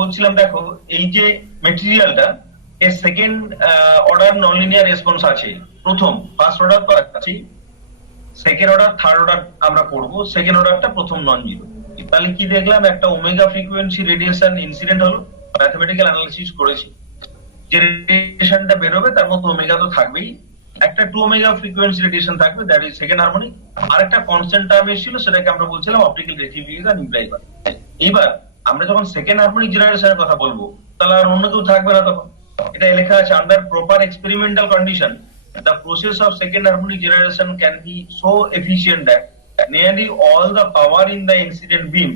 বলছিলাম দেখো, এই যে মেটেরিয়ালটা এর second order non linear response আছে। প্রথম ফার্স্ট অর্ডার তো আছেই, সেকেন্ড অর্ডার থার্ড অর্ডার আমরা পড়বো। সেকেন্ড অর্ডারটা প্রথম নন জিরো। তাহলে কি দেখলাম, একটা ওমেগা ফ্রিকোয়েন্সি রেডিয়েশন ইনসিডেন্ট হলো, ম্যাথমেটিক্যাল অ্যানালিসিস করেছি। যে রেডিয়েশনটা বেরোবে তার মধ্যে ওমেগা তো থাকবেই, একটা 2 ওমেগা ফ্রিকোয়েন্সি রেডিয়েশন থাকবে, দ্যাট ইজ সেকেন্ড হারমোনিক। আর একটা কনস্ট্যান্ট টার্ম এসেছিল, সেটাকে আমরা বলছিলাম অপটিক্যাল রেটিফিকেশন ইমপ্লাই করে। এইবার আমরা যখন সেকেন্ড হারমোনিক জেনারেশনের কথা বলবো, তাহলে আর অন্য কেউ থাকবে না তখন। এটা লেখা আছে, under proper experimental condition the process of second harmonic generation can be so efficient that nearly all the power in the incident beam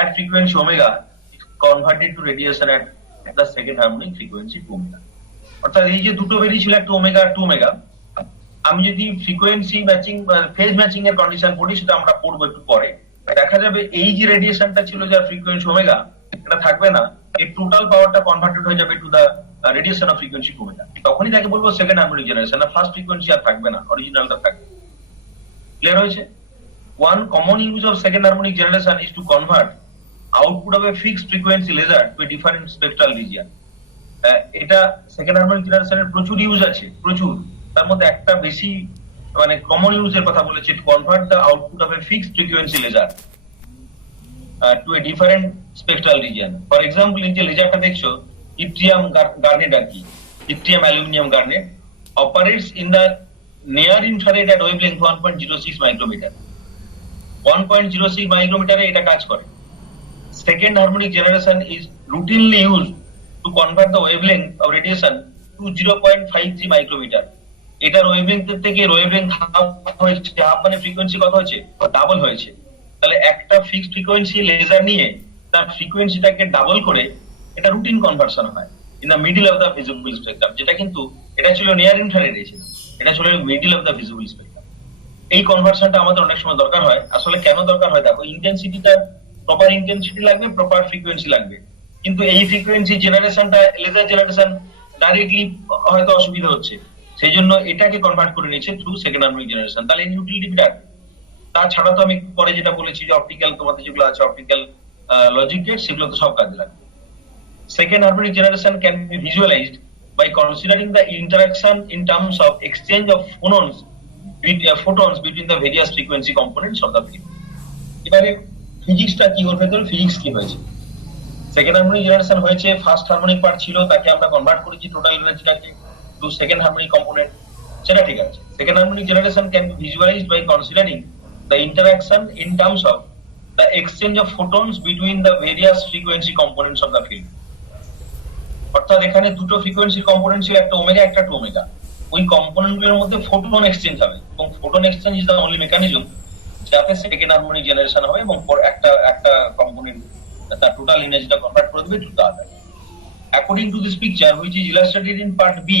at frequency omega is converted to radiation at the second harmonic frequency 2 omega. অর্থাৎ এই যে দুটো বেরিয়েছিল, একটা omega আর 2 omega, আমি যদি frequency matching বা phase matching এর কন্ডিশন পড়ি, সেটা আমরা পড়বো একটু পরে, দেখা যাবে এই যে রেডিয়েশনটা ছিল যার ফ্রিকোয়েন্সি ওমেগা, এটা থাকবে না, এর টোটাল পাওয়ারটা কনভার্টেড হয়ে যাবে to the radiation of frequency omega. তখনই তাকে বলবো সেকেন্ড হারমোনিক জেনারেশন। না, ফার্স্ট ফ্রিকোয়েন্সি আর থাকবে না, অরিজিনালটা থাকবে। ক্লিয়ার হয়েছে? One common use of second harmonic generation is to convert output of a fixed frequency laser to a different spectral region. এটা সেকেন্ড হারমোনিক জেনারেশনের প্রচুর ইউজ আছে, প্রচুর। তার মধ্যে একটা বেশি মানে কমন ইউজের কথা বলেছি, to convert the output of a fixed frequency laser to a different spectral region. For example, এই যে লেজারটা দেখছো, ইট্রিয়াম গার্নেট আর কি, yttrium aluminium garnet, operates in the near infrared at wavelength 1.06 micrometre. 1.06 মাইক্রোমিটারে এটা কাজ করে। Second harmonic generation is routinely used to convert the wavelength of radiation to 0.53 micrometre. এটার ওয়েভলেংথ থেকে ওয়েভলেংথ হাফ হয়েছে, হাফ মানে ফ্রিকোয়েন্সি কত হয়েছে, ডাবল হয়েছে। তাহলে একটা ফিক্সড ফ্রিকোয়েন্সি লেজার নিয়ে তার ফ্রিকোয়েন্সিটাকে ডাবল করে এটা রুটিন কনভার্সন হয় in the middle of the visible spectrum. যেটা কিন্তু এটা ছিল নিয়ার ইনফ্রারেডে ছিল, এটা ছিল middle of the visible spectrum. এই কনভার্সনটা আমাদের অনেক সময় দরকার হয়। আসলে কেন দরকার হয়, দেখো, ইন্টেন্সিটিটা প্রপার ইন্টেন্সিটি লাগবে, প্রপার ফ্রিকোয়েন্সি লাগবে, কিন্তু এই ফ্রিকোয়েন্সি জেনারেশনটা, লেজার জেনারেশন ডাইরেক্টলি হয়তো অসুবিধা হচ্ছে, সেই জন্য এটাকে কনভার্ট করে নিয়েছে থ্রু সেকেন্ড হারমোনিক জেনারেশন। তাহলে এই ইউটিলিটিটা, তাছাড়া তো আমি পরে যেটা বলেছি যে অপটিক্যাল, তোমাদের যেগুলো আছে অপটিক্যাল লজিক গেট, সেগুলো তো সব কাজে লাগবে। Second harmonic generation can be visualized by considering the interaction in terms of exchange of photons between the various frequency components of the field. এবারে ফিজিক্সটা কি, ওর ভেতরে ফিজিক্স কি হয়েছে। সেকেন্ড হারমোনিক জেনারেশন হয়েছে, ফার্স্ট হারমোনিক পার্ট ছিল, তাকে আমরা convert করেছি টোটাল এনার্জিটাকে টু সেকেন্ড হারমোনিক কম্পোনেন্ট, সেটা ঠিক আছে। Second harmonic generation can be visualised by considering the interaction in terms of the exchange of photons between the various frequency components of the field. অর্থাৎ এখানে দুটো frequency component ছিল, একটা omega একটা 2 omega. ওই কম্পোনেন্ট গুলোর মধ্যে ফোটন এক্সচেঞ্জ হবে, এবং photon exchange is the only mechanism যাতে সেকেন্ড হারমোনিক জেনারেশন হবে, এবং একটা কম্পোনেন্ট তার টোটাল এনার্জিটা কনভার্ট করে দেবে to the other. According to this picture which is illustrated in part B,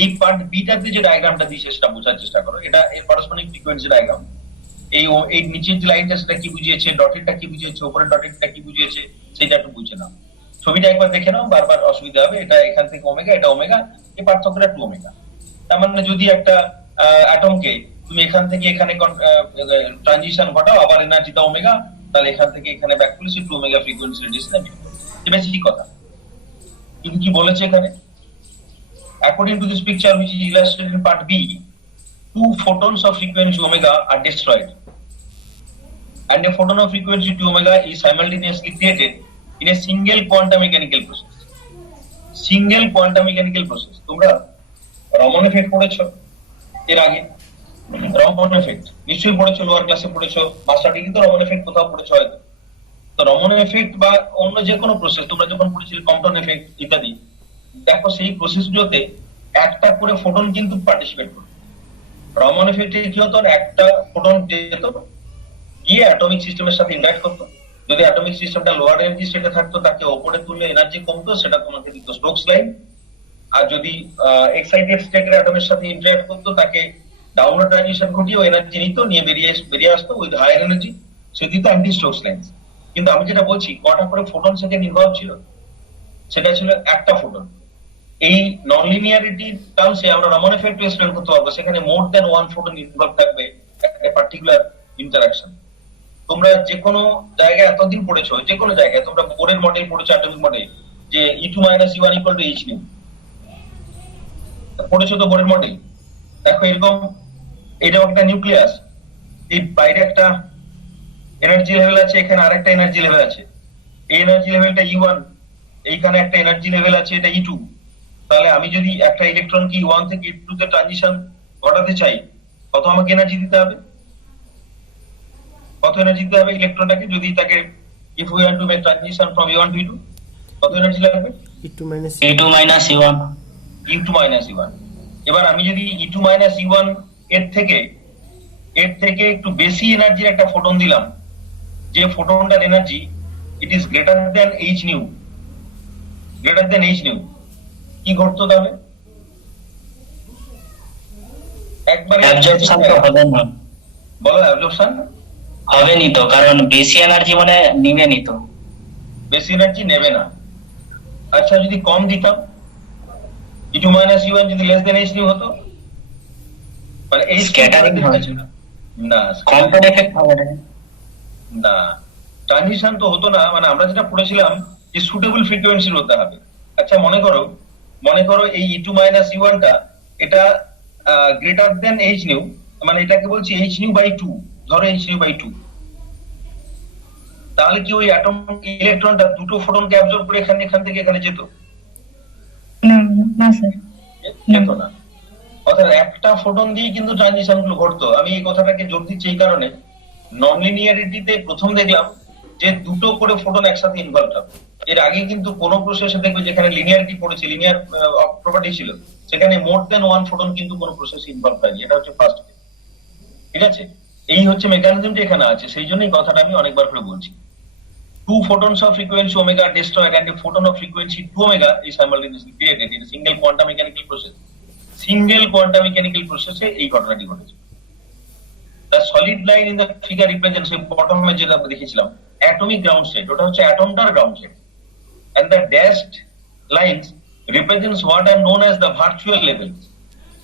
এই পার্ট বিটাতে যে ডায়াগ্রামটা দিয়েছে সেটা বোঝার চেষ্টা করো। এটা এর পারস্পরিক ফ্রিকোয়েন্সি ডায়াগ্রাম। এই নিচের যে লাইনটা সেটা কি বুঝিয়েছে, ডটেরটা কি বুঝিয়েছে, উপরের ডটেরটা কি বুঝিয়েছে, সেটা একটু বুঝে নাও। ছবিটা একবার দেখে নাও, বারবার অসুবিধা হবে। এটা এখান থেকে ওমেগা, এটা ওমেগা, এই পার্থক্যটা 2 ওমেগা। তার মানে যদি একটা অ্যাটমকে তুমি এখান থেকে এখানে ট্রানজিশন ঘটাও, আবার এনার্জি দাও ওমেগা, তাহলে এখান থেকে এখানে ব্যাক করলে 2 ওমেগা ফ্রিকোয়েন্সি রেডিয়েশন এমিট করবে। এটা বেশি কথা। কিন্তু কি বলেছে এখানে, according to this picture which is illustrated in part B, 2 photons of frequency omega are destroyed, and a photon of frequency 2 omega is simultaneously created in a single quantum mechanical process. Single quantum mechanical process. তোমরা Raman effect পড়েছো এর আগে? Raman effect নিশ্চয়ই পড়েছো, lower ক্লাসে পড়েছো, master degree তো Raman effect কোথাও পড়েছো হয়তো। তো রমন এফেক্ট বা অন্য যে কোনো প্রসেস তোমরা যখন পড়েছিলে, কম্পটন এফেক্ট ইত্যাদি, দেখো সেই প্রসেসগুলোতে একটা করে ফোটন কিন্তু পার্টিসিপেট করে। রমন এফেক্টে কি হতো, একটা ফোটন যেত গিয়ে অ্যাটমিক সিস্টেমের সাথে ইন্টারঅ্যাক্ট করতো। যদি অ্যাটমিক সিস্টেমটা লোয়ার এনার্জি স্টেটে থাকতো, তাকে উপরে তুললে এনার্জি কমতো, সেটা তোমাকে দিত স্টোকস লাইন। আর যদি এক্সাইটেড স্টেটের অ্যাটমের সাথে ইন্টারঅ্যাক্ট করতো, তাকে ডাউনওয়ার্ড ট্রানজিশন ঘটিয়ে এনার্জি নিত, নিয়ে বেরিয়ে আসতো উইথ হায়ার এনার্জি, সে দিত অ্যান্টি স্টোকস লাইন। কিন্তু আমি যেটা বলছি, কটা করে ফোটন সেখানে ইনভলভ ছিল, সেটা ছিল একটা ফোটন। এই নন লিনিয়ারিটি টার্মসে আমরা রমন এফেক্ট এক্সপ্লেন করতে পারবো, সেখানে মোর দ্যান ওয়ান ফোটন ইনভলভ থাকবে একটা পার্টিকুলার ইন্টারাকশন। তোমরা যে কোনো জায়গায় এতদিন পড়েছো, যে কোনো জায়গায় তোমরা বোরের মডেল পড়েছো, অ্যাটমিক মডেল, যে E2 - E1 = H nu, পড়েছো তো বোরের মডেল। দেখো এরকম, এটাও একটা নিউক্লিয়াস, এই বাইরে একটা এনার্জি লেভেল আছে, এখানে আরেকটা এনার্জি লেভেল আছে, এই এনার্জি লেভেলটা E1, এইখানে একটা এনার্জি লেভেল আছে, এটা E2। তাহলে আমি যদি একটা ইলেকট্রনকে E1 থেকে E2 তে ট্রানজিশন ঘটাতে চাই, কত আমাকে এনার্জি দিতে হবে? কত এনার্জি দিতে হবে ইলেকট্রনটাকে যদি তাকে, if we want to make transition from E1 to E2, কত এনার্জি লাগবে? E2 minus E1 E2 - E1। এবার আমি যদি E2 - E1 এর থেকে একটু বেশি এনার্জির একটা ফোটন দিলাম, যে ফোটনটার energy it is greater than H nu, greater than H nu, কি ঘটতো তাহলে? একবারে অ্যাবজর্পশন তো হবে না, বলো, অ্যাবজর্পশন হবে নি তো, কারণ বেশি এনার্জি মানে নিবে নি তো। বেশি এনার্জি নেবে না। আচ্ছা যদি কম দিতাম, E2 - E1 যদি লেস দেন H nu হতো, মানে এই Scattering হয়। না, কম্পাউন্ড এফেক্ট হবে না। না, ট্রানজিশন তো হতো না। মানে আমরা যেটা পড়েছিলাম যে সুটেবল ফ্রিকোয়েন্সির হতে হবে। আচ্ছা মনে করো এই E2 - E1 টা এটা গ্রেটার দেন H nu, মানে এটাকে বলছি H nu/2, ধরো H nu/2। তাহলে কি ওই অ্যাটম ইলেকট্রনটা দুটো ফোটনকে অ্যাবজর্ব করে এখান থেকে এখানে যেত? না না স্যার, যেত না। অর্থাৎ একটা ফোটন দিয়ে কিন্তু ট্রানজিশন গুলো ঘটতো। আমি এই কথাটাকে জোর দিচ্ছি এই কারণে, নন লিনিয়ারিটিতে প্রথম দেখলাম যে দুটো করে ফোটন একসাথে ইনভলভ হবে। এর আগে কিন্তু কোনো প্রসেসে দেখবে যেখানে লিনিয়ারিটি পড়েছে, লিনিয়ার প্রপার্টি ছিল, সেখানে মোর দেন ওয়ান ফোটন কিন্তু কোনো প্রসেসে ইনভলভ হয়নি। এটা হচ্ছে ফার্স্ট কেস। ঠিক আছে, এই হচ্ছে মেকানিজমটা এখানে আছে। সেই জন্যই কথাটা আমি অনেকবার করে বলছি। Two photons of frequency omega are destroyed and a photon of frequency 2 omega is simultaneously created in a single quantum mechanical process. Single quantum mechanical প্রসেসে এই ঘটনাটি ঘটেছে। The solid line in the figure represents, এই বটমে যেটা দেখেছিলাম, atomic ground state, ওটা হচ্ছে অ্যাটমটার ground state, and the dashed lines represents what are known as the virtual levels।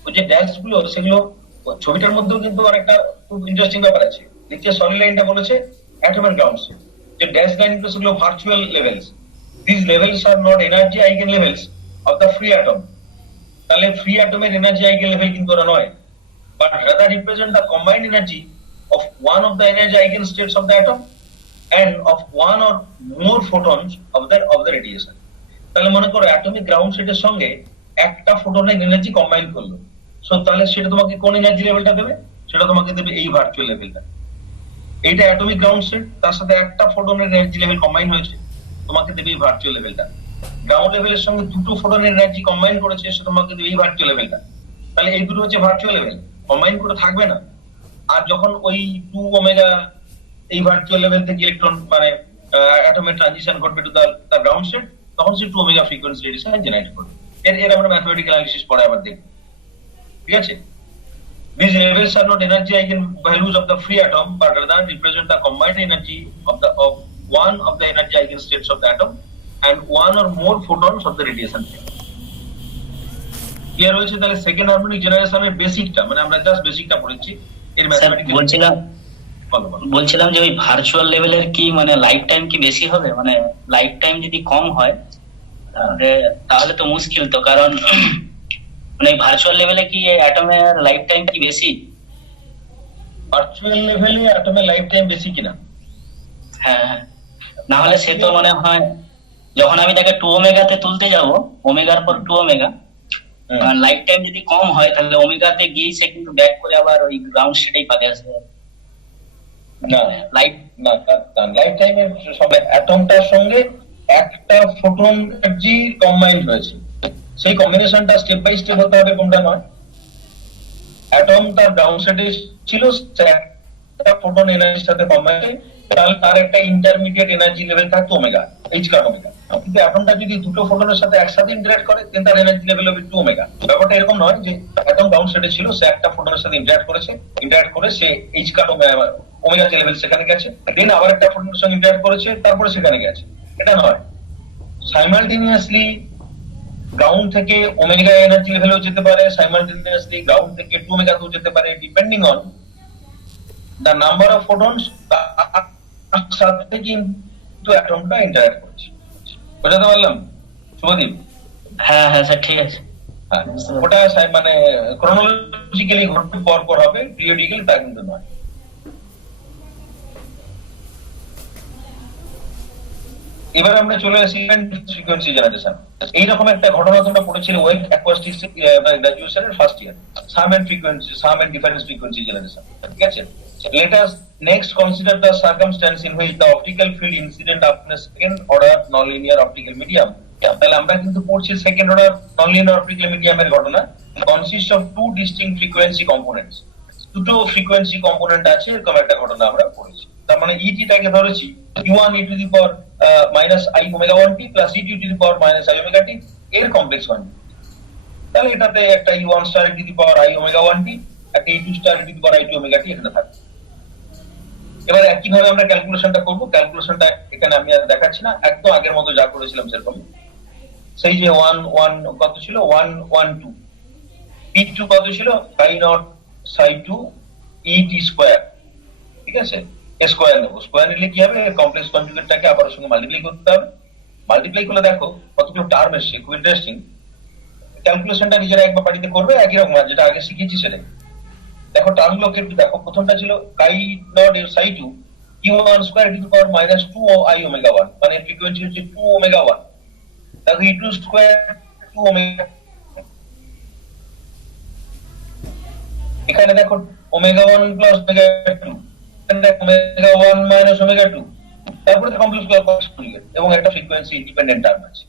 ওই যে ড্যাশ গুলো, সেগুলো ছবিটার মধ্যেও কিন্তু অনেকটা খুব ইন্টারেস্টিং ব্যাপার আছে। নিচে সলিড লাইনটা বলেছে অ্যাটমের গ্রাউন্ড স্টেট, যে ড্যাশ লাইন গুলো সেগুলো virtual levels. These levels are not energy eigenlevels of the free atom। তাহলে ফ্রি অ্যাটমের এনার্জি আইগেনলেভেল কিন্তু ওরা নয়, but rather represent the combined energy of one of the energy eigenstates of the atom and of one or more photons of the radiation। তাহলে মনে করো atomic ground স্টেটের সঙ্গে একটা ফোটনের এনার্জি কম্বাইন করলো, সো তাহলে সেটা তোমাকে কোন এনার্জি লেভেলটা দেবে? সেটা তোমাকে দেবে এই ভার্চুয়াল লেভেলটা। এইটা অ্যাটমিক গ্রাউন্ড স্টেট, তার সাথে একটা ফোটনের এনার্জি লেভেল কম্বাইন হয়েছে, তোমাকে দেবে এই ভার্চুয়াল লেভেলটা। গ্রাউন্ড লেভেলের সঙ্গে দুটো ফোটনের এনার্জি কম্বাইন করেছে, সে তোমাকে দেবে এই ভার্চুয়াল লেভেলটা। তাহলে এই দুটো হচ্ছে ভার্চুয়াল লেভেল, কম্বাইন করে থাকবে না। আর যখন ওই 2 ওমেগা এই ভার্চুয়াল লেভেল থেকে ইলেকট্রন মানে অ্যাটমের ট্রানজিশন ঘটবে টু দা গ্রাউন্ড স্টেট, তখন সে 2 ওমেগা ফ্রিকোয়েন্সি রেডিয়েশন জেনারেট করবে। এর আমরা ম্যাথমেটিক্যাল অ্যানালিসিস পরে আবার দেখব। ঠিক আছে, these levels are not energy eigenvalues of the free atom, but rather represent the combined energy of one of the energy eigenstates of the atom and one or more photons of the radiation field। Clear হয়েছে? তাহলে second harmonic জেনারেশনের বেসিকটা, মানে আমরা just বেসিকটা পড়েছি। এর mathematical বলছিলাম যে ওই ভার্চুয়াল লেভেলের কি মানে লাইফ টাইম কি বেশি হবে? মানে লাইফ টাইম যদি কম হয় তাহলে তো মুশকিল তো, কারণ মানে ভার্চুয়াল লেভেলে কি অ্যাটমের লাইফ টাইম কি বেশি? ভার্চুয়াল লেভেলে অ্যাটমের লাইফ টাইম বেশি কিনা? হ্যাঁ, না হলে সে তো মনে হয় যখন আমি তাকে 2 ওমেগাতে তুলতে যাব, ওমেগার পর 2 ওমেগা, লাইফ টাইম যদি কম হয় তাহলে ওমেগাতে গিয়ে সে কিন্তু ব্যাক করে আবার ওই গ্রাউন্ড স্টেটেই পাবে আসবে। না, লাইফ টাইমের সঙ্গে অ্যাটমটার সঙ্গে একটা ফোটন এনার্জি কম্বাইন হয়েছে, সেই কম্বিনেশনটা স্টেপ বাই স্টেপ হতে হবে, কোনটা নয়। অ্যাটম তার গ্রাউন্ড স্টেটে ছিল, একটা ফোটন এনার্জির সাথে কম্বাইন, তাহলে তার একটা ইন্টারমিডিয়েট এনার্জি লেভেল থাকতো ওমেগা, এইচ কাট ওমেগা। কিন্তু অ্যাটমটা যদি দুটো ফোটনের সাথে একসাথে ইন্টারঅ্যাক্ট করে, দেন তার এনার্জি লেভেল হবে 2 ওমেগা। ব্যাপারটা এরকম নয় যে অ্যাটম গ্রাউন্ড স্টেটে ছিল, সে একটা ফোটনের সাথে ইন্টারঅ্যাক্ট করে সে এইচ কাট ওমেগা যে লেভেল সেখানে গেছে, দেন আবার একটা ফোটনের সঙ্গে ইন্টারঅ্যাক্ট করেছে, তারপরে সেখানে গেছে। এটা নয়, সাইমালটেনিয়াসলি গ্রাউন্ড থেকে ওমেগা এনার্জি লেভেলেও যেতে পারে, সাইমালটেনিয়াসলি গ্রাউন্ড থেকে 2 ওমেগাতেও যেতে পারে, depending on the number of photons তার সাথে কিন্তু অ্যাটমটা ইন্টারঅ্যাক্ট করছে। বোঝাতে পারলাম শুভদীপ? হ্যাঁ হ্যাঁ স্যার, ঠিক আছে। হ্যাঁ, ওটা মানে ক্রোনোলজিক্যালি ঘটতে পর পর হবে, পিরিয়ডিক্যালি তা কিন্তু নয়। এবার আমরা চলে আসি ফ্রিকোয়েন্সি জেনারেশন। এইরকম একটা ঘটনা তোমরা পড়েছিলে ওয়েব অ্যাকোয়াস্টিক্স গ্রাজুয়েশনের first year, sum and frequency, sum and difference frequency generation. ঠিক আছে, let us next consider the circumstance in which the optical field incident upon a second order nonlinear optical medium। তাহলে আমরা কিন্তু পড়ছি second order nonlinear optical মিডিয়ামের ঘটনা, consist of two distinct frequency components. দুটো frequency component আছে, এরকম একটা ঘটনা আমরা পড়েছি। তার মানে ইটিটাকে ধরেছি u1 e to the power minus i omega 1t plus e2 to the power minus i omega t এর কমপ্লেক্স কোয়ান্টিটি। তাহলে এটাতে একটা u1 star e to the power i omega 1t, একটা e2 star e to the power i two omega t এখানে থাকবে। এবার একইভাবে আমরা ক্যালকুলেশনটা করবো। ক্যালকুলেশনটা এখানে আমি আর দেখাচ্ছি না, একদম আগের মতো যা করেছিলাম সেরকম। সেই যে 1 কত ছিল, 1 2 p2 কত ছিল, পাই নট সাই 2 et স্কয়ার। ঠিক আছে, স্কয়ার নেবো। স্কয়ার নিলে কি হবে, কমপ্লেক্স কনজুগেটটাকে আবার ওর সঙ্গে মাল্টিপ্লাই করতে হবে। মাল্টিপ্লাই করলে দেখো কতগুলো টার্ম এসছে, খুব ইন্টারেস্টিং। ক্যালকুলেশনটা নিজেরা একবার বাড়িতে করবে, একই রকম যেটা আগে শিখেছি সেটাই। দেখো টার্মগুলোকে একটু দেখো। প্রথমটা ছিল কাই not Sai 2 u1 square e to the power minus 2 i omega 1, মানে ফ্রিকোয়েন্সি হচ্ছে 2 ওমেগা 1। তাহলে e2 স্কয়ার 2 ওমেগা, এখানে দেখো omega 1 plus omega 2, omega 1 minus omega 2, তারপরে কমপ্লেক্স কনজুগেট এবং একটা ফ্রিকোয়েন্সি ইন্ডিপেন্ডেন্ট টার্ম আছে।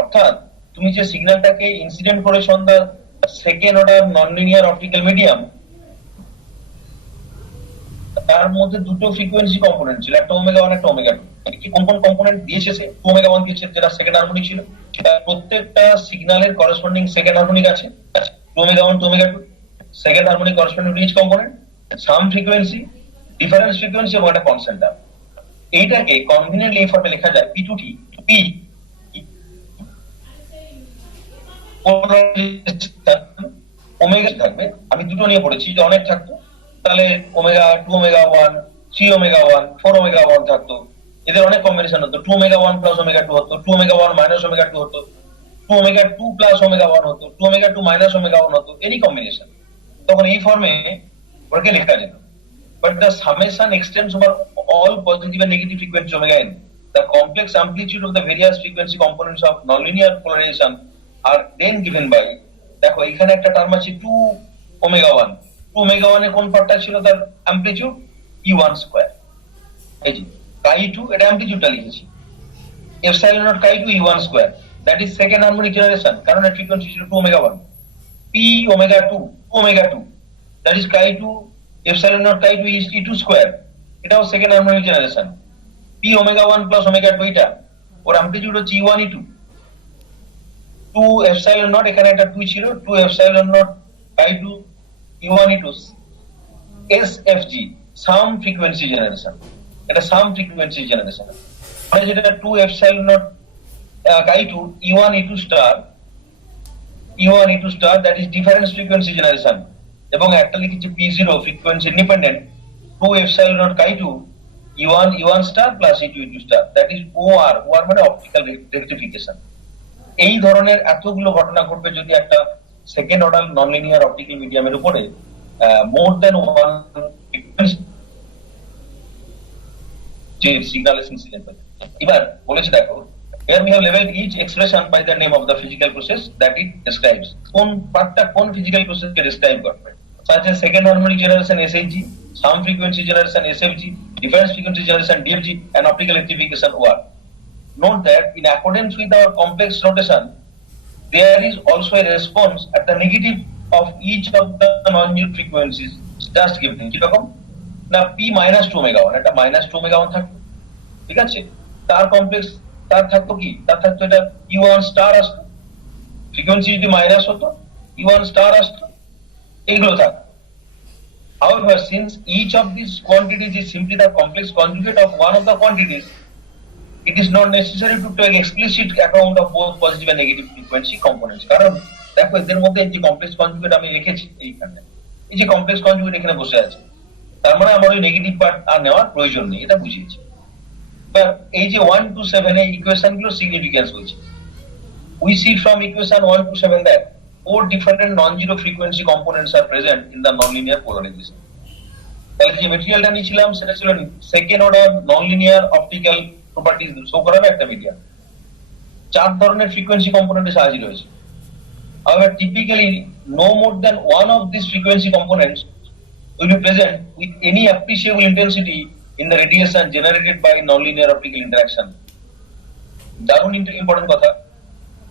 অর্থাৎ তুমি যে সিগন্যালটাকে ইনসিডেন্ট করেছো on the second order nonlinear optical medium, তার মধ্যে দুটো ফ্রিকোয়েন্সি কম্পোনেন্ট ছিল, একটা ওমেগা 1 একটা ওমেগা 2। কি কোন কোন কম্পোনেন্ট দিয়েছে সে? ওমেগা 1 দিয়েছে যেটা সেকেন্ড হারমোনিক ছিল। প্রত্যেকটা সিগন্যালের করেসপন্ডিং সেকেন্ড হারমোনিক আছে, omega 1 two omega 2। Second harmonic corresponding to each component, sum frequency, difference frequency এবং একটা কনস্ট্যান্ট টার্ম। এইটাকে কনভেনিয়েন্টলি এই ফর্মে লেখা যায় p2t p ওমেগা থাকবে। আমি দুটো নিয়ে পড়েছি, যে অনেক থাকতো তাহলে ওমেগা 2 ওমেগা 1 3 ওমেগা 1 4 ওমেগা 1 থাকতো। এদের অনেক কম্বিনেশন হতো, 2 ওমেগা 1 প্লাস ওমেগা 2 হতো, 2 ওমেগা 1 মাইনাস ওমেগা 2 হতো, 2 ওমেগা 2 প্লাস ওমেগা 1 হতো, 2 ওমেগা 2 মাইনাস ওমেগা 1 হতো, এনি কম্বিনেশন। তখন এই ফর্মে ওকে লেখা যেত। But the summation extends over all positive and negative frequency omega n. The complex amplitude of the various frequency components of nonlinear polarization are then given by, দেখো এখানে একটা term আছে 2 ওমেগা 1। 2 ওমেগা 1 এর কোন পার্টটা ছিল তার অ্যামপ্লিটিউড e1 স্কয়ার। এই যে কাই 2 এটা অ্যামপ্লিটিউডটা লিখেছি, epsilon naught chi 2 e1 square, that is second harmonic generation, কারণ এর ফ্রিকোয়েন্সি ছিল 2 omega 1। p omega 2 omega 2, that is chi 2 epsilon naught chi 2 is e2 square, এটাও second harmonic generation. p omega 1 plus omega 2 এটা ওর amplitude হচ্ছে e1 e2। 2 epsilon naught, এখানে একটা 2 ছিল, 2 epsilon naught chi 2 e1 e2 sfg, সাম frequency generation. এটা সাম frequency generation, মানে যেটা 2 epsilon naught chi 2 e1 e2 star, e1 e2 star, that is difference frequency generation। এবং একটা লিখেছি p0 frequency independent, 2 epsilon naught chi 2 e1 e1 star plus e2 e2 star, that is or মানে optical rectification. এই ধরনের এতগুলো ঘটনা ঘটবে যদি একটা সেকেন্ড অর্ডার ননলিনিয়ার অপটিক্যাল মিডিয়ামের উপরে মোর দেন ওয়ান যে সিগন্যাল ইনসিডেন্ট হয়। এবার বলেছে দেখো, here we have labeled each expression by the name of the physical process that it describes। কোন পার্টটা কোন ফিজিক্যাল প্রসেসকে ডেসক্রাইব করবে, such as second harmonic generation SHG, sound frequency generation SFG, difference frequency generation DFG, and optical rectification OR. Note that in accordance with our complex notation, there is also a response at the negative of each of the non-zero frequencies just given। কিরকম না, p minus 2 omega 1, এটা minus 2 omega 1 থাকতো, ঠিক আছে। তার complex তার থাকতো কি, তার থাকতো এটা e1 স্টার আসতো, ফ্রিকোয়েন্সি যদি মাইনাস হতো e1 স্টার আসতো, এইগুলো থাকতো। However, since each of these quantities is simply the complex conjugate of one of the quantities, it is not necessary to take explicit account of both positive and negative frequency components। কারণ দেখো এদের মধ্যে এই যে complex conjugate আমি রেখেছি এইখানে, এই যে কমপ্লেক্স কনজুগেট এখানে বসে আছে, তার মানে আমার ওই নেগেটিভ পার্ট আর নেওয়ার প্রয়োজন নেই, এটা বুঝিয়েছি। এবার এই যে 1 to 7 এই ইকুয়েশন গুলো সিগনিফিকেন্স বলছে। We see from equation 1 to 7 that four different non-zero frequency components are present in the nonlinear polarization. তাহলে যে মেটেরিয়ালটা নিয়েছিলাম সেটা ছিল second order nonlinear optical properties show করাবে একটা মিডিয়াম। চার ধরনের ফ্রিকোয়েন্সি কম্পোনেন্টে সাহায্য রয়েছে। However, typically no more than one of these frequency components will be present with any appreciable intensity in the radiation generated by nonlinear optical interaction. দারুণ important কথা।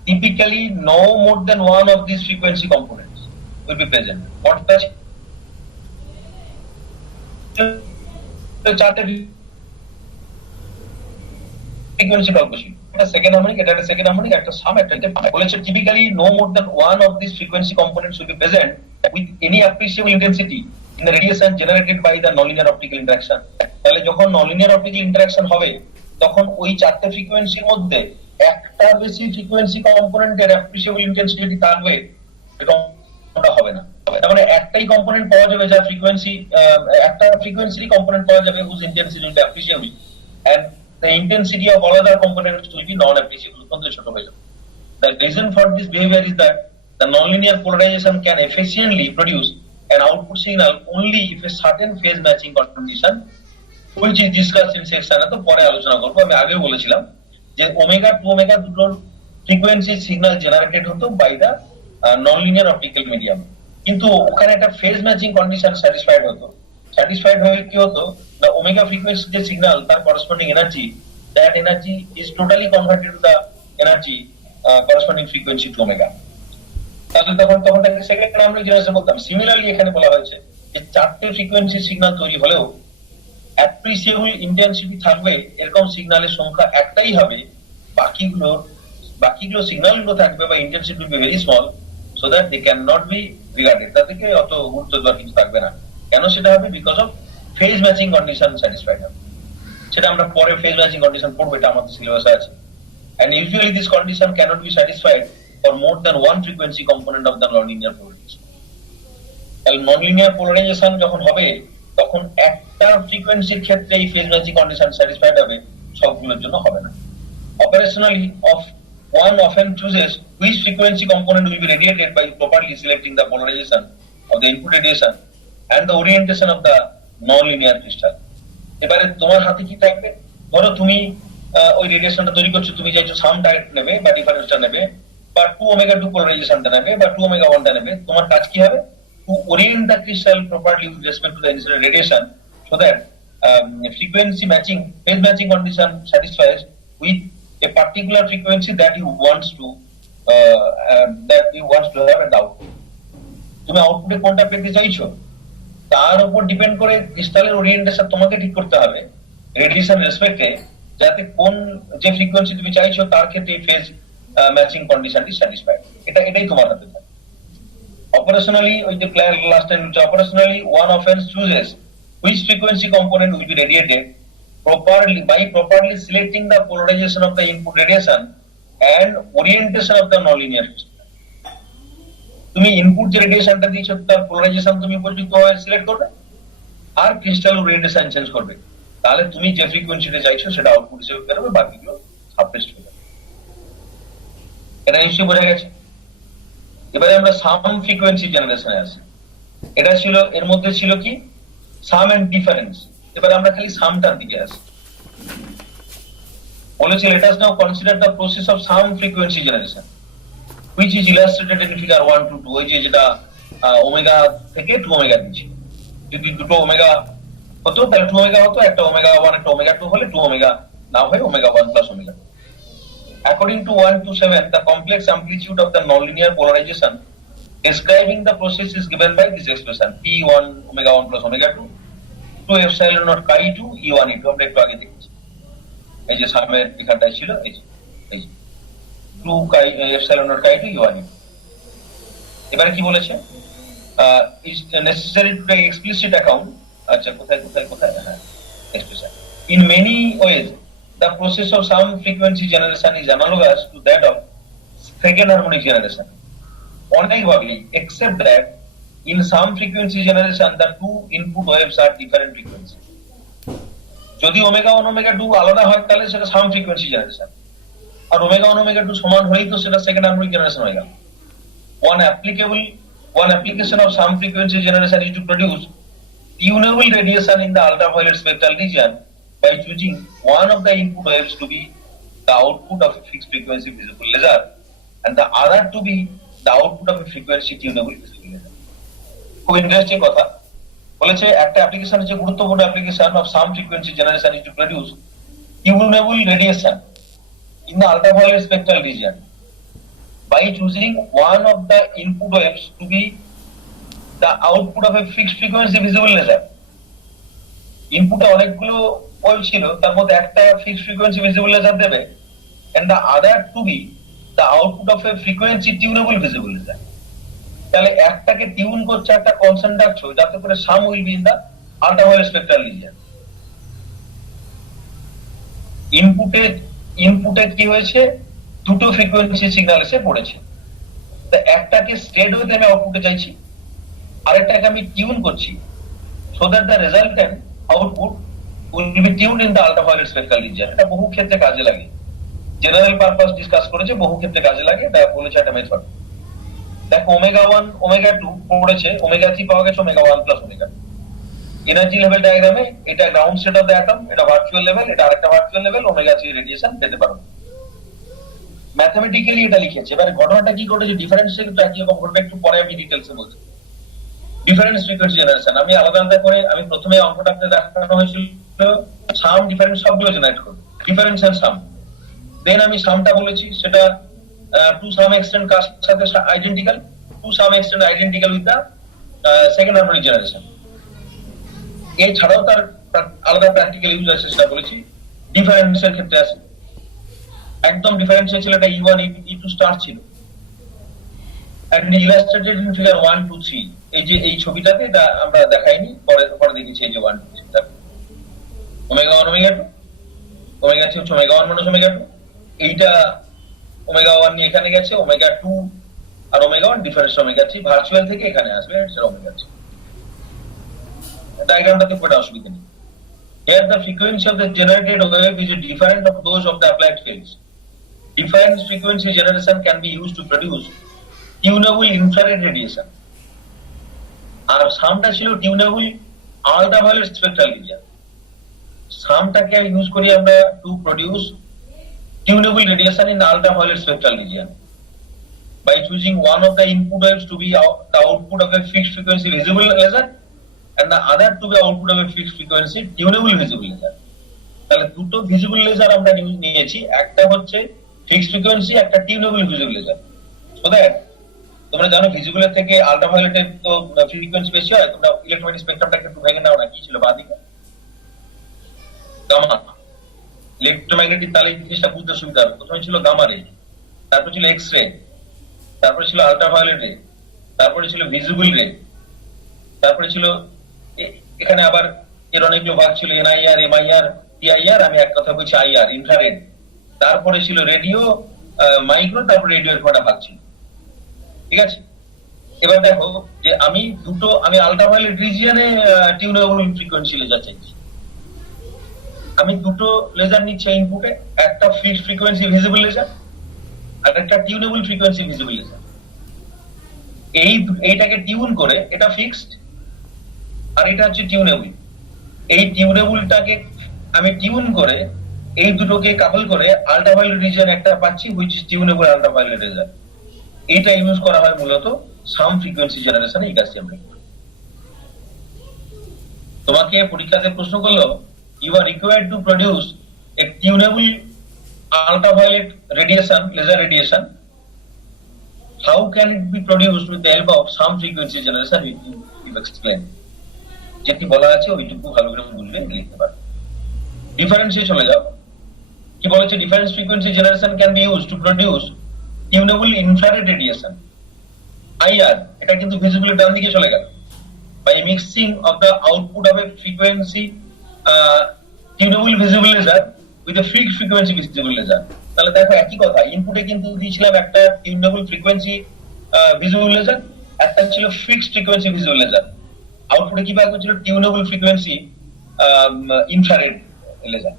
Typically, no more than one of these frequency components will be present. What does চারটে frequency dot বসি, একটা second harmonic, এটা একটা second harmonic, একটা sum, একটা বলেছে typically no more than one of this frequency components will be present with any appreciable intensity in the radiation generated by the nonlinear optical interaction. তাহলে যখন nonlinear optical interaction হবে তখন ওই চারটে ফ্রিকোয়েন্সির মধ্যে একটা বেশি ফ্রিকোয়েন্সি কম্পোনেন্টের অ্যাপ্রিসিয়েবল ইন্টেন্সিটি থাকবে, এটা হবে না। তার মানে একটাই কম্পোনেন্ট পাওয়া যাবে যার ফ্রিকোয়েন্সি, একটা ফ্রিকোয়েন্সি কম্পোনেন্ট পাওয়া যাবে whose intensity will be appreciable and the intensity of all other components will be non-appreciable, অত্যন্ত ছোট হয়ে যাবে। The reason for this behavior is that the nonlinear polarization can efficiently produce an output signal only if a certain phase matching condition which is discussed in section তো পরে আলোচনা করবো। আমি আগেও বলেছিলাম যে ওমেগা টু ওমেগা দুটোর frequency signal generated হতো by the nonlinear optical medium, কিন্তু ওখানে একটা ফেজ ম্যাচিং কন্ডিশন স্যাটিসফাইড হতো। স্যাটিসফাইড হয়ে কি হতো, the omega frequency যে সিগন্যাল তার corresponding energy, that energy is totally converted to the energy corresponding frequency to omega. তাহলে তখন তাকে সেকেন্ড হারমোনিক জেনারেশন বলতাম। সিমিলারলি এখানে বলা হয়েছে যে চারটে ফ্রিকোয়েন্সি সিগন্যাল তৈরি হলেও অ্যাপ্রিসিয়েবল ইন্টেন্সিটি থাকবে এরকম সিগন্যালের সংখ্যা একটাই হবে, বাকিগুলো সিগন্যালগুলো থাকবে বা intensity will be very small so that they can not be regarded, তাদেরকে অত গুরুত্ব দেওয়ার কিছু থাকবে না। কেন সেটা হবে? Because of phase matching condition satisfied হবে। সেটা আমরা পরে ফেজ ম্যাচিং কন্ডিশন পড়বো, এটা আমাদের সিলেবাসে আছে। And usually this condition cannot be satisfied for more than one frequency component of the nonlinear polarization. তাহলে ননলিনিয়ার পোলারাইজেশন যখন হবে তখন একটা ফ্রিকোয়েন্সির ক্ষেত্রে এই ফেজ ম্যাচিং কন্ডিশন স্যাটিসফাইড হবে, সবগুলোর জন্য হবে না। Operationally, one often chooses which frequency component will be radiated by properly selecting the polarization of the input radiation and the orientation of the nonlinear crystal. এবারে তোমার হাতে কি থাকবে? ধরো তুমি ওই রেডিয়েশনটা তৈরি করছো, তুমি চাইছো সামটা নেবে বা ডিফারেন্সটা নেবে বা 2 ওমেগা 2 পোলারাইজেশনটা নেবে বা 2 ওমেগা 1টা নেবে। তোমার কাজ কি হবে? To orient the crystal properly with respect to the incident radiation so that frequency matching, phase matching condition satisfies with a particular frequency that you want to have an output. তুমি আউটপুটে কোনটা পেতে চাইছো তার উপর ডিপেন্ড করে ক্রিস্টালের orientation তোমাকে ঠিক করতে হবে রেডিয়েশন রেসপেক্টে, যাতে কোন যে ফ্রিকোয়েন্সি তুমি চাইছো তার ক্ষেত্রে ফেজ ম্যাচিং কন্ডিশনটি স্যাটিসফাইড। এটাই তোমার হাতে থাকে। Operationally, with the last time, operationally one often chooses which frequency component will be radiated by properly selecting the polarization of the input radiation and orientation of the nonlinear crystal. তুমি input যে রেডিয়েশনটা দিয়েছো তার polarisation তুমি উপযুক্তভাবে select করবে আর crystal orientation change করবে, তাহলে তুমি যে ফ্রিকোয়েন্সিটা চাইছো সেটা আউটপুট হিসেবে বেরোবে, বাকিগুলো সাপ্রেসড হয়ে যাবে। এটা নিশ্চয়ই বোঝা গেছে। এবারে আমরা সাম ফ্রিকোয়েন্সি জেনারেশনে আসি। এটা ছিল, এর মধ্যে ছিল কি সাম এন্ড ডিফারেন্স। এবারে আমরা খালি সামটার দিকে আসি। বলেছি let us now consider the process of sum frequency generation which is illustrated in figure 1 to 2, ওই যে যেটা ওমেগা থেকে 2 ওমেগা দিচ্ছি। যদি দুটো ওমেগা হতো তাহলে 2 ওমেগা হতো, একটা ওমেগা 1 একটা ওমেগা 2 হলে 2 ওমেগা না হয়ে omega 1 plus omega. According to 1 to 7, the complex amplitude of the nonlinear polarization describing the process is given by this expression P1 omega 1 plus omega 2 to epsilon naught chi 2 E1 E2। আমরা একটু আগে দেখেছি এই যে সামের এখানটা ছিল, এই যে 2 chi epsilon naught chi 2 E1 E2। এবারে কি বলেছে? is necessary to take explicit account, আচ্ছা কোথায় হ্যাঁ expression, in many ways the process of some frequency generation is analogous to that of second harmonic generation অনেকভাবেই, except that in some frequency generation the two input waves are different frequencies. যদি omega 1 omega 2 আলাদা হয় তাহলে সেটা সাম frequency generation, আর omega 1 omega 2 সমান হলেই তো সেটা সেকেন্ড হারমোনিক জেনারেশন হয়ে গেল। One application of some frequency generation is to produce tunable radiation in the ultraviolet spectral region by choosing one of the input waves to be the output of a fixed frequency visible laser and the other to be the output of a frequency tunable visible laser. খুব interesting কথা বলেছে, একটা application হচ্ছে গুরুত্বপূর্ণ application of some frequency generation is two produce tunable radiation in the ultraviolet spectral region by choosing one of the input waves to be the output of a fixed frequency visible laser. ইনপুটে অনেকগুলো wave ছিল, তার মধ্যে একটা fixed frequency visible laser দেবে and the other to be the output of a frequency tunable visible laser. তাহলে একটাকে tune করছে, একটা কনস্ট্যান্ট রাখছো যাতে করে sum will be in the ultraviolet spectral region. ইনপুটে কি হয়েছে, দুটো ফ্রিকোয়েন্সি সিগন্যাল এসে পড়েছে, তা একটাকে স্ট্রেট ওয়েতে আমি আউটপুটে চাইছি, আরেকটাকে আমি টিউন করছি so that the resultant output will be tuned in the ultraviolet spectral region. এটা বহু ক্ষেত্রে কাজে লাগে, জেনারেল পারপাস ডিসকাস করেছে, বহু ক্ষেত্রে কাজে লাগে, এটা বলেছে একটা মেথড। দেখো ওমেগা 1 ওমেগা 2 পড়েছে, ওমেগা 3 পাওয়া গেছে omega 1 plus omega 2। Energy level ডায়াগ্রামে এটা ground state of the atom, এটা ভার্চুয়াল লেভেল, এটা আরেকটা ভার্চুয়াল লেভেল, ওমেগা 3 রেডিয়েশন পেতে পারো। ম্যাথমেটিক্যালি এটা লিখেছে। এবারে ঘটনাটা কি ঘটেছে, ডিফারেন্সে কিন্তু একই রকম ঘটনা, একটু পরে আমি ডিটেইলসে বলছি। ডিফারেন্স ফ্রিকোয়েন্সি জেনারেশন আমি আলাদা আলাদা করে, আমি প্রথমে অঙ্কটা আপনাদের দেখানো হয়েছিল সাম ডিফারেন্স সবগুলো জেনারেট করব, ডিফারেন্স এন্ড সাম। দেন আমি সামটা বলেছি, সেটা টু সাম এক্সটেন্ট কার সাথে identical, to some extent identical with the second harmonic generation. এছাড়াও তার আলাদা প্র্যাকটিক্যাল ইউজ আছে, সেটা বলেছি। ডিফারেন্সের ক্ষেত্রে আছে, একদম ডিফারেন্সিয়াল ছিল, এটা E1 E2 স্টার ছিল, and illustrated in figure 1 2 3। এই যে এই ছবিটাতে এটা আমরা দেখাইনি, পরে দেখেছি এই যে 1 2 3 ওমেগা 1 ওমেগা 2 ওমেগা 3 হচ্ছে ওমেগা 1 মাইনাস ওমেগা 2, এইটা ওমেগা 1 নিয়ে এখানে গেছে, ওমেগা 2 আর ওমেগা 1 ডিফারেন্স ওমেগা 3 ভার্চুয়াল থেকে এখানে আসবে, সেটা ওমেগা 3। ডায়াগ্রামটাতে কোনো অসুবিধা নেই। Here the frequency of the generated wave is different of those of the applied fields. Different frequency generation can be used to produce tunable infrared radiation. আর সামটা ছিল টিউনেবল আল্ট্রাভায়োলেট স্পেকট্রাল রিজিয়ন। সামটাকে use করি আমরা to produce tunable radiation in the ultraviolet spectral region by choosing one of the input waves to be the output of a fixed frequency visible laser and the other to be output of a fixed frequency tunable visible laser. তাহলে দুটো visible laser আমরা নিয়েছি, একটা হচ্ছে fixed frequency, একটা tunable visible laser. So that তোমরা জানো ভিজিবলের থেকে আল্ট্রাভায়োলেটের তো ফ্রিকোয়েন্সি বেশি হয়। তোমরা ইলেকট্রোম্যাগনেটিক স্পেকট্রামটাকে একটু ভেঙে নাও না, কি ছিল বাদিকে গামা। ইলেকট্রোম্যাগনেটিক তাহলে জিনিসটা বুঝতে সুবিধা হবে। প্রথমে ছিল গামা রে, তারপর ছিল এক্স রে, তারপরে ছিল আল্ট্রাভায়োলেট রে, তারপরে ছিল ভিজিবল রে, তারপরে ছিল এখানে আবার এর অনেকগুলো ভাগ ছিল, এনআইআর এমআইআর টিআইআর, আমি এক কথা বলছি আইআর ইনফ্রারেড, তারপরে ছিল রেডিও মাইক্রো, তারপরে রেডিও এর কটা ভাগ ছিল। ঠিক আছে, এবার দেখো যে আমি আল্ট্রাভায়োলেট রিজিয়নে টিউনেবল ফ্রিকোয়েন্সি লেজার চাইছি। আমি দুটো লেজার নিচ্ছি ইনপুটে, একটা ফিক্সড ফ্রিকোয়েন্সি ভিজিবল লেজার আর একটা টিউনেবল ফ্রিকোয়েন্সি ভিজিবল লেজার। এইটাকে টিউন করে, এটা ফিক্সড আর এটা হচ্ছে টিউনেবল। এই টিউনেবলটাকে আমি টিউন করে এই দুটোকে কাপল করে আল্ট্রাভায়োলেট রিজিয়ন একটা পাচ্ছি, which is tunable ultraviolet laser. এইটা ইউজ করা হয় মূলত সাম ফ্রিকোয়েন্সি জেনারেশনে। এই কাজটি আমরা করি। তোমাকে পরীক্ষাতে প্রশ্ন করলো, you are required to produce a tunable ultraviolet radiation, laser radiation. How can it be produced with the help of some frequency generation? We explain. যেটি বলা আছে ওইটুকু ভালো করে বুঝলে লিখতে পারবে। ডিফারেন্সে চলে যাও, কি বলেছে, difference frequency generation can be used to produce tunable infrared radiation, IR। এটা কিন্তু ভিজিবলের ডান দিকে চলে গেল। By mixing of the output of a frequency tunable visible laser with a fixed frequency visible laser। তাহলে দেখো একই কথা, ইনপুটে কিন্তু দিয়েছিলাম একটা টিউনেবল ফ্রিকোয়েন্সি ভিজিবল লেজার, একটা ছিল ফিক্সড ফ্রিকোয়েন্সি ভিজিবল লেজার। আউটপুটে কি পাওয়া গেছিল, টিউনেবল ফ্রিকোয়েন্সি ইনফ্রারেড ফেলে যায়।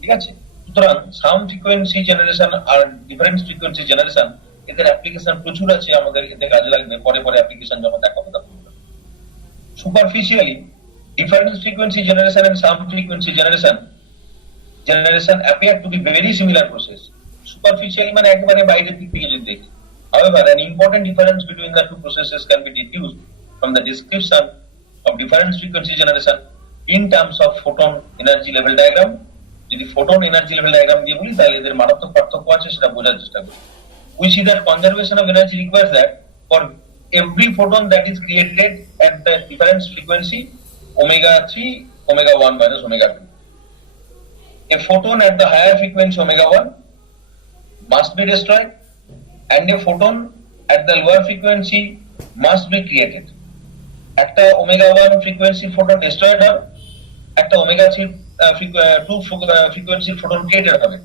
ঠিক আছে, সুতরাং সাম ফ্রিকোয়েন্সি জেনারেশন আর ডিফারেন্স ফ্রিকোয়েন্সি জেনারেশন এদের অ্যাপ্লিকেশন প্রচুর আছে, আমাদের এতে কাজে লাগবে, পরে পরে অ্যাপ্লিকেশন যখন দেখাবো তখন। Superficially difference frequency generation and some frequency generation appear to be very similar process. Superficially মানে একেবারে বাইরের দিক থেকে যদি দেখি, however an important difference between the two processes can be deduced from the description of difference frequency generation in terms of photon energy level diagram. যদি photon energy level diagram দিয়ে বলি তাহলে এদের মারাত্মক পার্থক্য আছে, সেটা বোঝার চেষ্টা করি। We see that conservation of energy requires that for every photon that is created at the difference frequency omega 3 omega 1 minus omega 2, a photon at the higher frequency omega 1 must be destroyed and a photon at the lower frequency must be created. একটা omega 1 frequency photon destroyed হবে, একটা omega 3 2 frequency photon created হবে।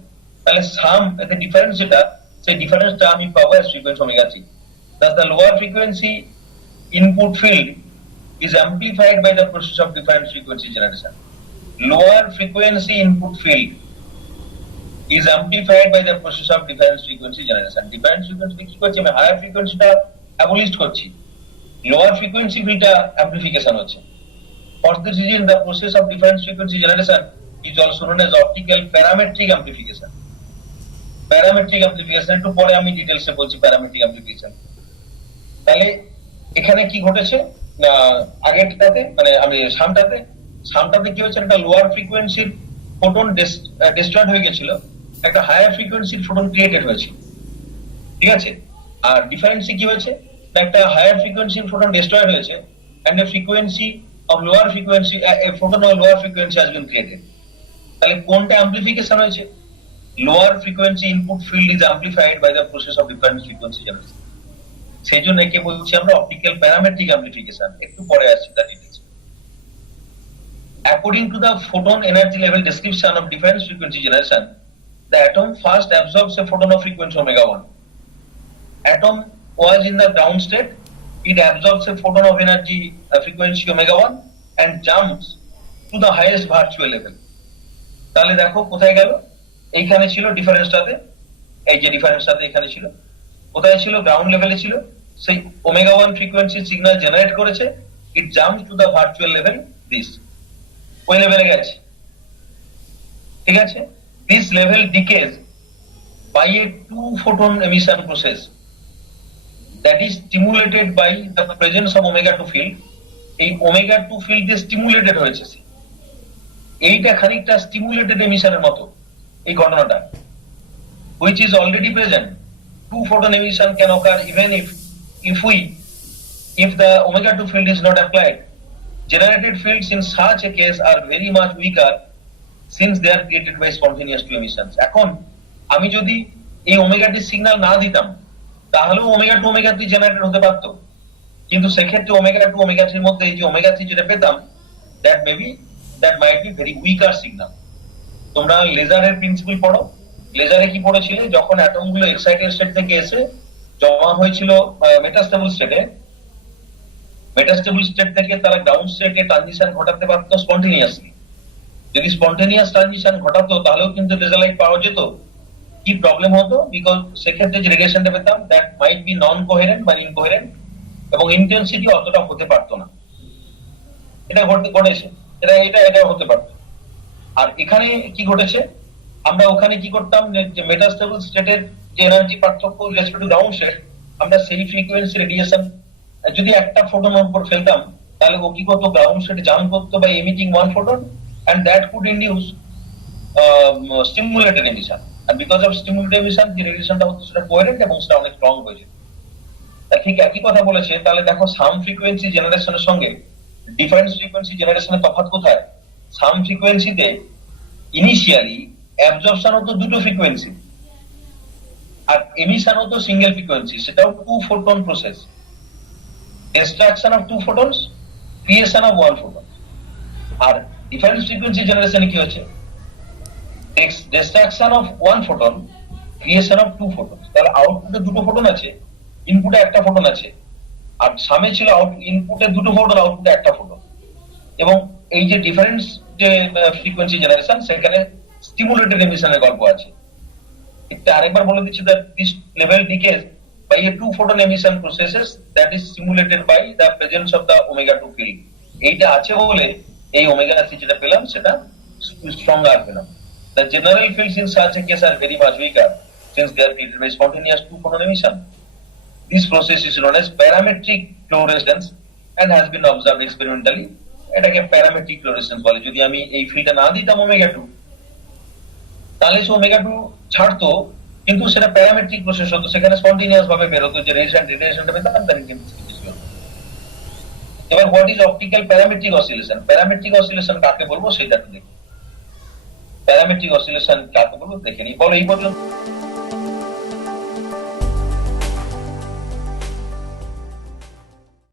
তাহলে সাম এতে difference যেটা, সেই ডিফারেন্সটা আমি পাবো as frequency omega 3. Thus the lower frequency input field is amplified by the process of difference frequency generation. Lower frequency input field is amplified by the process of difference frequency generation. Difference frequency কি করছি, আমি higher ফ্রিকোয়েন্সিটা অ্যাবলিস্ট করছি, lower frequency ফিল্ডটা amplification হচ্ছে। For this reason the process of difference frequency generation is also known as optical parametric amplification. Parametric amplification একটু পরে আমি ডিটেইলসে বলছি parametric amplification। তাহলে এখানে কি ঘটেছে, আগেরটাতে মানে আমি সামটাতে কি হচ্ছে, একটা লোয়ার ফ্রিকোয়েন্সির ফোটন ডিস্ট্রয়েড হয়ে গেছিল, একটা হায়ার ফ্রিকোয়েন্সির ফোটন ক্রিয়েটেড হয়েছে। ঠিক আছে, আর ডিফারেন্সি কি হয়েছে, একটা হায়ার ফ্রিকোয়েন্সির ফোটন ডিস্ট্রয়েড হয়েছে and a frequency of lower frequency a photon of lower frequency has been created. তাহলে কোনটা অ্যাম্প্লিফিকেশন হয়েছে, lower frequency input field is amplified by the process of difference frequency generation. সেই জন্য একে বলছি আমরা অপটিক্যাল প্যারামেট্রিক অ্যাম্প্লিফিকেশন। একটু পরে আসছি তার details. According to the photon energy level description of difference frequency generation, the atom first absorbs a photon of frequency omega 1. Atom was in the ground state, it absorbs a photon of energy frequency omega 1 and jumps to the highest virtual level. তাহলে দেখো কোথায় গেল, এইখানে ছিল ডিফারেন্সটাতে, এই যে ডিফারেন্সটাতে এখানে ছিল, কোথায় ছিল, গ্রাউন্ড লেভেলে ছিল, সেই ওমেগা 1 ফ্রিকোয়েন্সি সিগন্যাল জেনারেট করেছে, it jumps to the virtual level, this ওই লেভেলে গেছে। ঠিক আছে, this level decays by a 2 photon emission process that is stimulated by the presence of omega 2 field. এই omega 2 field দিয়ে স্টিমুলেটেড হয়েছে, এইটা খানিকটা স্টিমুলেটেড এমিশনের মতো এই ঘটনাটা, which is already present. 2 photon emission can occur even if the omega 2 field is not applied. Generated fields in such a case are very much weaker since they are created by spontaneous 2 emissions. এখন আমি যদি এই omega t signal না দিতাম তাহলেও omega 2 omega 3 generate হতে পারত, কিন্তু সেক্ষেত্রে ওমেগা 2 ওমেগা 3 এর মধ্যে এই যে ওমেগা 3 যেটা পেতাম, that might be very weaker signal. তোমরা লেজারের প্রিন্সিপল পড়ো, লেজারে কি পড়েছিলে, যখন অ্যাটম গুলো এক্সাইটেড স্টেট থেকে এসে জমা হয়েছিল মেটাস্টেবল স্টেটে, মেটাস্টেবল স্টেট থেকে তারা গ্রাউন্ড স্টেটে ট্রানজিশন ঘটাতে পারতো স্পন্টেনিয়াসলি। যদি স্পন্টেনিয়াস ট্রানজিশন ঘটাতো তাহলেও কিন্তু লেজার লাইট পাওয়া যেত। কি প্রবলেম হতো, বিকজ সেক্ষেত্রে যে রেডিয়েশনটা পেতাম that might be non coherent বা ইনকোহেরেন্ট এবং ইন্টেন্সিটি অতটা হতে পারতো না। এটা ঘটেছে, এটা হতে পারতো। আর এখানে কি ঘটেছে, আমরা ওখানে কি করতাম, যে মেটাস্টেবল স্টেটের যে এনার্জি পার্থক্য রেসপেক্ট টু গ্রাউন্ড স্টেট, আমরা সেই ফ্রিকোয়েন্সি রেডিয়েশন যদি একটা ফোটন উপর ফেলতাম তাহলে ও কি করতো, গ্রাউন্ড স্টেটে জাম্প করতো by emitting 1 photon and that could induce stimulated emission, and because of stimulated emission the radiationটা হচ্ছে সেটা কোহেরেন্ট এবং সেটা অনেক স্ট্রং হয়ে যেত। ঠিক একই কথা বলেছে। তাহলে দেখো সাম ফ্রিকোয়েন্সি জেনারেশনের সঙ্গে ডিফারেন্স ফ্রিকোয়েন্সি জেনারেশনের তফাৎ কোথায়, সাম ফ্রিকোয়েন্সিতে ইনিশিয়ালি অ্যাবজর্পশন হতো 2টো ফ্রিকোয়েন্সি আর এমিশন হতো সিঙ্গেল ফ্রিকোয়েন্সি, সেটাও 2 photon প্রসেস, destruction of 2 photons, creation of 1 photon. আর ডিফারেন্স ফ্রিকোয়েন্সি জেনারেশনে কি হচ্ছে, destruction of 1 photon, creation of 2 photons. তাহলে আউটপুটে 2টো ফোটন আছে, ইনপুটে একটা ফোটন আছে, আর সামে ছিল ইনপুটে 2টো ফোটন, আউটপুটে একটা ফোটন। এবং এই যে ডিফারেন্স যে ফ্রিকোয়েন্সি জেনারেশন, সেখানে স্টিমুলেটেড এমিশনের গল্প আছে। এটা আরেকবার বলে দিচ্ছি, that this level decays by a two photon emission processes that is stimulated by the presence of the omega 2 field. এইটা আছে বলে এই ওমেগা সি যেটা পেলাম সেটা স্ট্রঙ্গার পেলাম। The general fields in such a case are very much weaker since they are created by spontaneous two photon emission. This process is known as parametric fluorescence and has been observed experimentally. এটাকে parametric fluorescence বলে। যদি আমি এই ফিল্ডটা না দিতাম omega 2, তাহলে সে omega 2 ছাড়তো, কিন্তু সেটা প্যারামেট্রিক প্রসেস হতো, সেখানে স্পন্টেনিয়াস ভাবে বেরোতো, যে রেজ এন্ড রেডিয়েশনটা পেতাম তার ইন্টেন্সিটি ছিল। এবার what is optical parametric oscillation? Parametric oscillation কাকে বলবো সেটা একটু দেখি। প্যারামেট্রিক অসিলেশন কাকে বলবো দেখে নিই। বলো এই পর্যন্ত